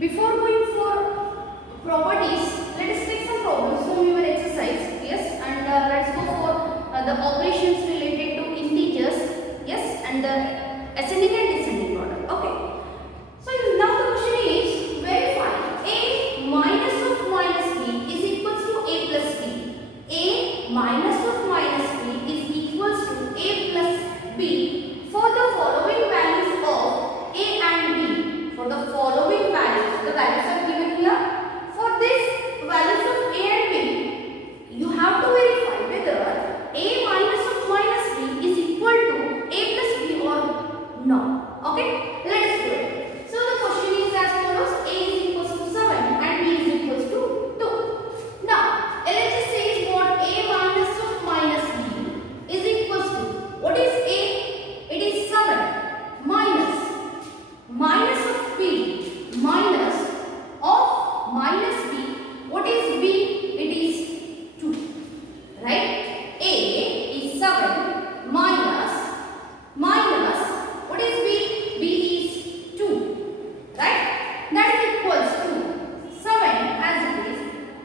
Before going for properties, let us take some problems from your exercise. Yes, and let's go for the operations related to integers. Yes, and ascending and descending order. Okay. So now the question is, verify a minus of minus b is equals to a plus b. A minus of minus b is equals to a plus b for the following values of a and b. For the following values, the values are given here. For this values of a and b, you have to verify whether a minus of minus b is equal to a plus b or not. Okay, let us do it. So the question is as follows: a is equals to 7 and b is equals to 2. Now LHS says what a minus of minus b is equals to. What is a? It is 7 minus of b minus of minus b. What is b? It is 2. Right? A is 7 minus what is b? B is 2. Right? That is equals to 7 as it is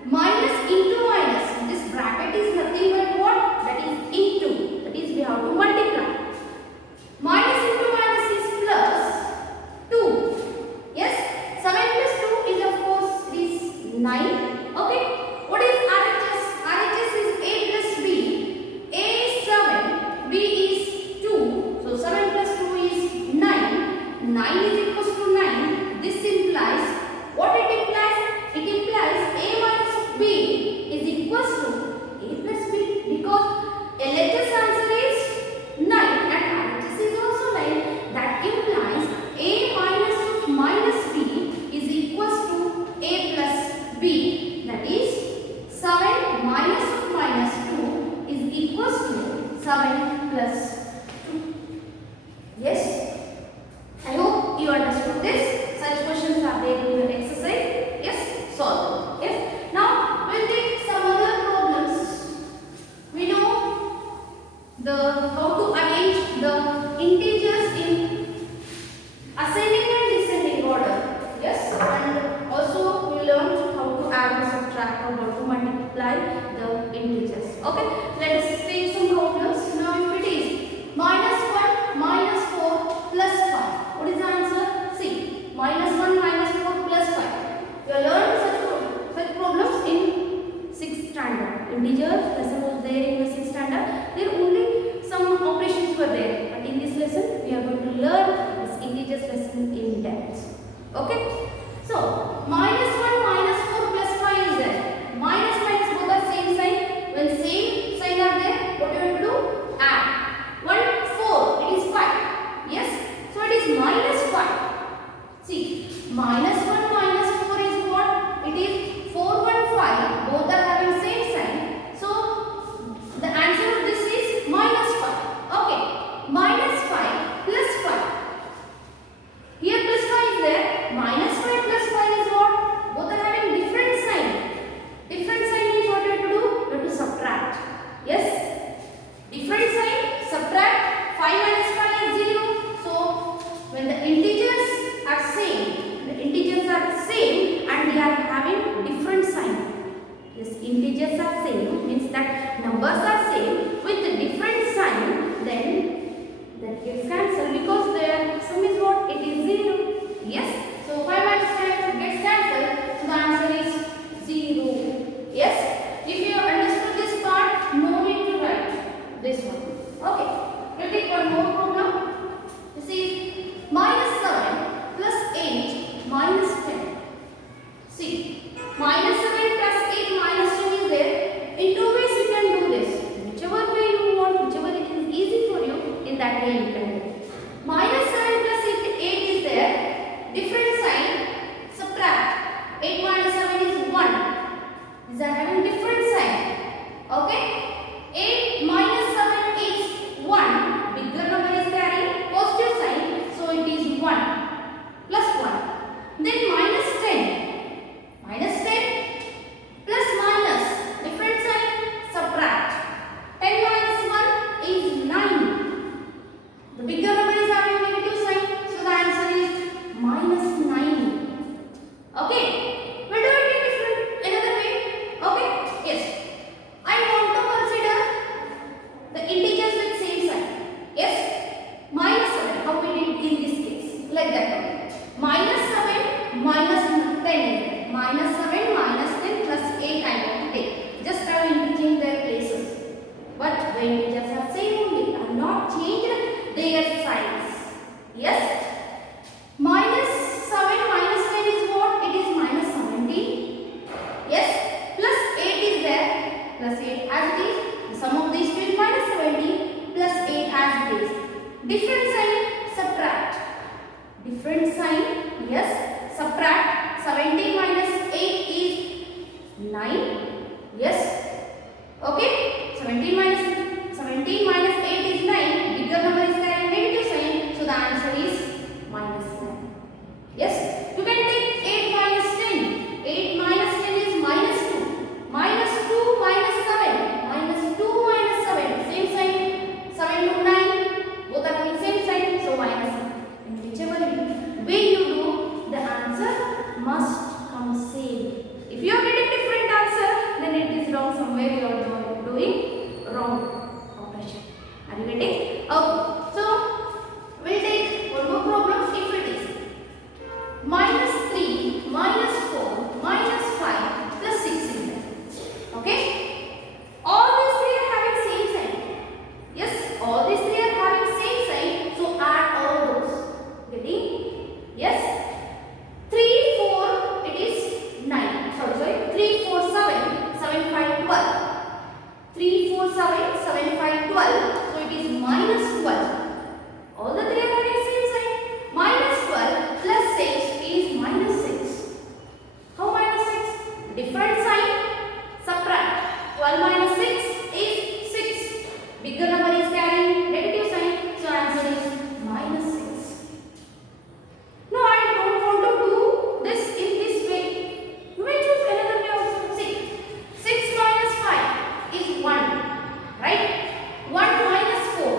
minus into minus. This bracket is nothing but what? That is into. That is we have to multiply. Minus into minus is plus 2. Yes? 7 plus 2 is of course is 9. Okay? What is RHS? RHS is a plus b. A is 7, b is 2. So 7 plus 2 is 9. 9 is equals to 9. This implies, what it implies? It implies a minus of b is equals to a plus b, because LHS answer is 9 and RHS is also 9. That implies a minus of minus b is equals to a plus b. That is 7 minus of minus 2 is equals to 7 plus 2. Yes? I hope you understood this. Such questions are there in your exercise. Yes? Solve them. Yes? Now we'll take some other problems. We know how to arrange the integers in ascending and descending order. Yes? And also we learned how to add or subtract or how to multiply the integers. Okay? Let us take some problems. Now if it is minus 1 minus 4 plus 5. What is the answer? See, minus 1 minus 4 plus 5. You have learned such problems in 6th standard. Integers lesson was there in the 6th standard. There only some operations were there. But in this lesson, we are going to learn this integers lesson in depth. Okay? So, minus 1 minus 4 plus 5 is there. Minus minus both are same sign. When same sign are there, what do you have to do? Add. 1, 4. It is 5. Yes? So, it is minus 5. See, minus 1 minus 4 is what? It is 4, 1, 5. Both are having same sign. So, the answer of this is minus 5. Okay. Minus 5 plus 5. Here plus 5 is there. Minus 5 plus 5 is what? Both are having different sign. Different sign means what you have to do? You have to subtract. Yes? Different sign, subtract. 5 minus 5 is 0. So, when the integers are same and they are having different sign. Yes, integers are same means that numbers are same with the different sign, then that gets cancelled because their sum is what? It is 0. Yes? So 5 minus 5 gets cancelled. So the answer is 0. Yes? If you have understood this part, no need to write this one. Okay. We'll take one more problem. You see, minus 7 plus 8 minus 10. See, minus 7 plus 8 minus 10 is there. In two ways you can do this. must come same. If you are getting different answer, then it is wrong. Somewhere you are doing wrong operation. Are you getting? Okay. So we'll take one more problem. If it is -3, -4, -5 plus 6 in there. Okay. All these three are having same sign. Yes, all these three are having same sign. So add all those. Getting? Yes. 3, 4, it is 9. Sorry. 3, 4, 7, 7, 5, 12. 3, 4, 7, 7, 5, 12. So it is -12. All the three are having same sign. -12 plus 6 is -6. How -6? Different sign. Subtract. 12 minus 6 is 6. Bigger number is carrying negative sign. So answer is -6. No, I don't want to do this in this way. You may choose another way also. See, 6 minus 5 is 1. Right? 1 minus 4.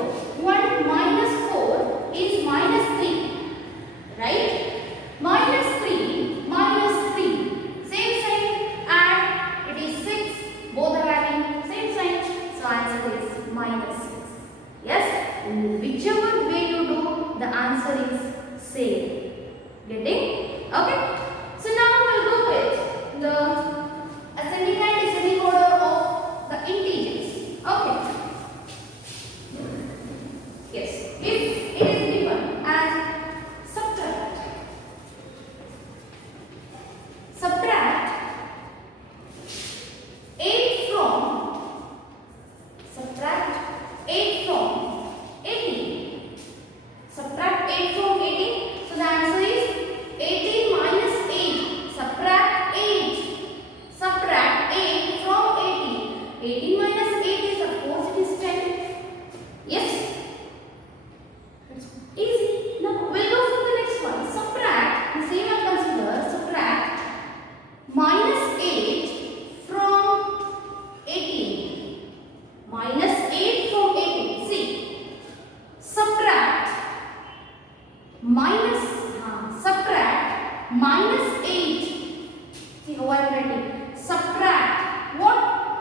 1 minus 4 is -3. Right? -3 minus 3. Same sign. Add. It is 6. Both are having same sign. So answer is -6. Yes? Whichever way you do, the answer is same. Getting? Okay. So now we'll go with the ascending and descending order of the integers. Okay. Yes. If it is given as subtract 8 from 18. Subtract 8 from 18. So the answer is 18 minus 8. Subtract 8. Subtract 8 from 18. 18 minus 8 is, of course, it is 10. Yes. It's easy. Now we'll go for the next one. Subtract. The same I consider. Subtract -8 from 18. -8 from 18. See. Subtract -8. See how I am writing. Subtract. What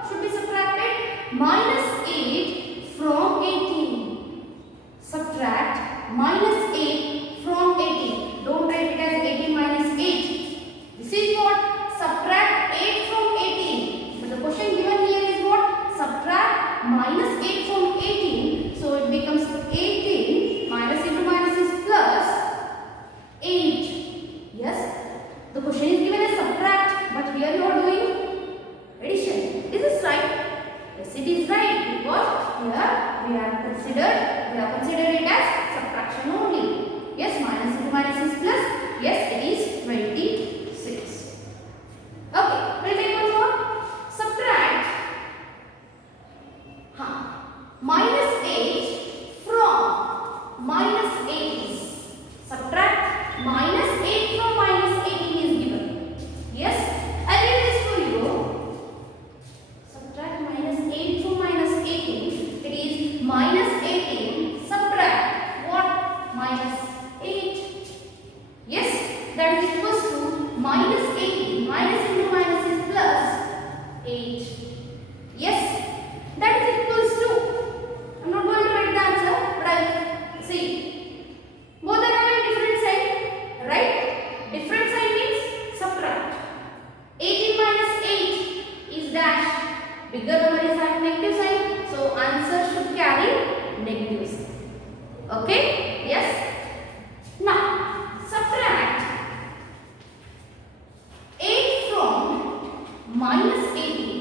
should be subtracted? -8 from 18. Subtract -8 from 18. Don't write it as 18 minus 8. This is what? Subtract 8 from 18. But the question given here is what? Subtract -8 from 18. So it becomes 18. Minus into minus is plus 8. Yes? The question is given as subtract. But here you are doing addition. Is this right? Yes, it is right. Because here we have considered it as subtraction only. Yes, minus into minus is plus. Yes, it is 26. Okay, we'll take one more. Subtract -8 from -18. Subtract -8 from -18 is given. Yes, I'll leave this for you. Subtract -8 from -18. It is -18. Subtract what? -8. Yes, that is equals to -18. Minus into minus is plus 8. Yes, that is equals to. I'm not going to write the answer, but I'll see. Both are having different sign, right? Different sign means subtract. 18 minus 8 is dash. Bigger number is having negative sign, so answer should carry negative sign. Okay? Yes. Now subtract 8 from -18.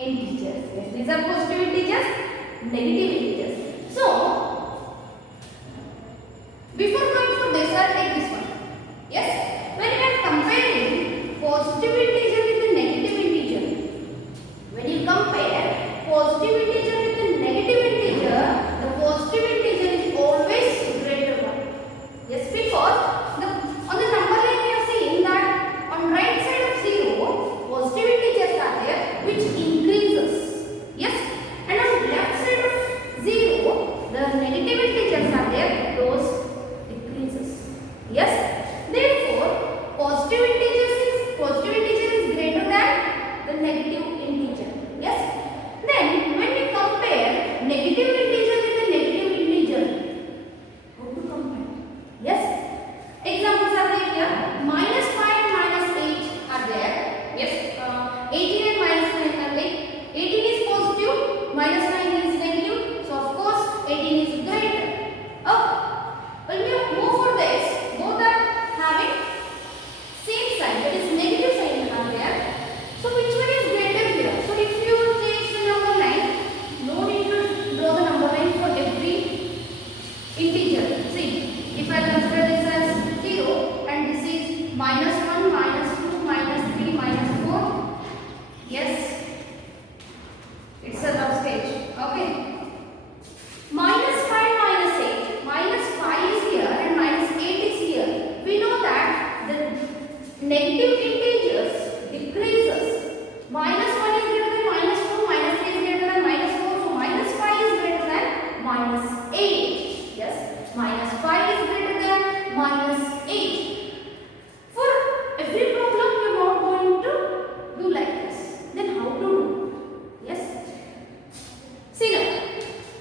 integers. Yes, these are positive integers, negative integers. So, before going for this, I'll take this one. Yes, when you are comparing positive integer with the negative integer, when you compare positive integer with the negative integer, the positive integer is always greater one. Yes, because on the number line we have seen that on right side of 0, positive integers are there which increases. Yes, and on left side of 0, the negative integers are there, those decreases. Yes, therefore positive integer is greater than the negative integer. Yes, then when we compare negative integer with the negative integer, how to compare? Yes, examples are there here. Minus 5 and minus 8 are there. Yes, 18 and minus 9 are there. 18 is positive, minus 9 is negative. So of course 18 is greater. Okay, when you move for this, both are having same sign, that is negative sign are there. So which one is greater here? So if you take the number line, no need to draw the number line for every integer. See, if I consider this as 0 and this is minus 1, minus 2, minus 3, minus 4. Yes, it's a rough sketch. Okay. Minus 5, minus 8. Minus 5 is here and minus 8 is here. We know that the negative integers decreases. Minus 1 is greater than minus 2, minus 3 is greater than minus 4. So minus 5 is greater than minus 8. Yes, minus 5 is greater than minus 8. For every problem we are not going to do like this. Then how to do? Yes. See now,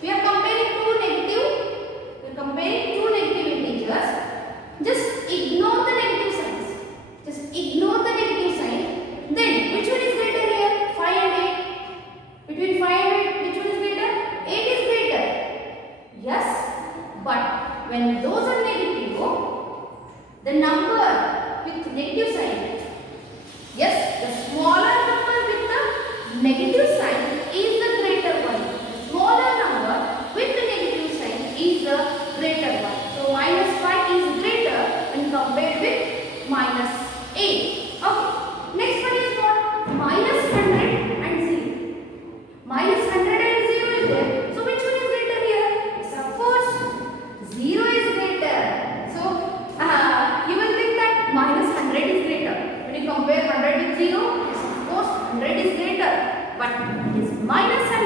we are comparing two negative integers. Just ignore the negative signs. Just ignore the negative sign. Then which one is greater here? 5 and 8. Between 5 and 8, which one is greater? 8 is greater. Yes, but when those are negative, the number with negative sign, yes, the smaller number with the negative sign is the greater one. The smaller number with the negative sign is the greater one. So minus 5 is greater when compared with minus 8. Okay. Next one is what? Minus 100 and 0. Minus 100 and 0 is there. So which one is greater here? Yes, of course 0 is greater. So you will think that minus 100 is greater. When you compare 100 with 0, yes, of course 100 is greater. But it is minus 100